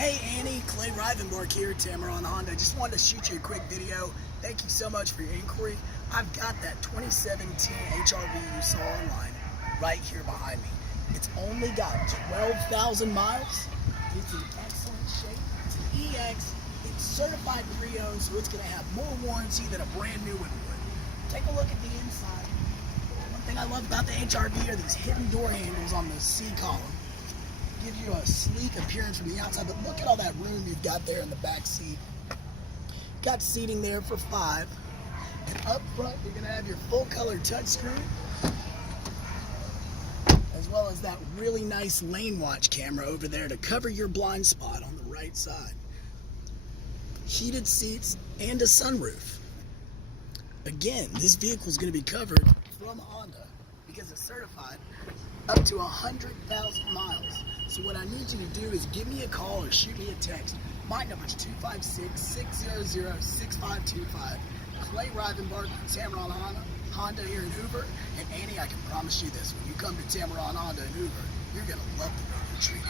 Hey Annie, Clay Rivenbark here, Tameron Honda. Just wanted to shoot you a quick video. Thank you so much for your inquiry. I've got that 2017 HRV you saw online right here behind me. It's only got 12,000 miles. It's in excellent shape. It's an EX. It's certified pre-owned, so it's going to have more warranty than a brand new one would. Take a look at the inside. One thing I love about the HRV are these hidden door handles on the C column. Gives you a sleek appearance from the outside, but look at all that room you've got there in the back seat. Got seating there for 5. And up front, you're going to have your full color touchscreen, as well as that really nice lane watch camera over there to cover your blind spot on the right side. Heated seats and a sunroof. Again, this vehicle is going to be covered from Honda because it's certified up to 100,000 miles. So what I need you to do is give me a call or shoot me a text. My number is 256-600-6525. Clay Rivenbark from Tameron Honda here in Hoover. And Annie, I can promise you this, when you come to Tameron Honda in Hoover, you're going to love the way you're treated.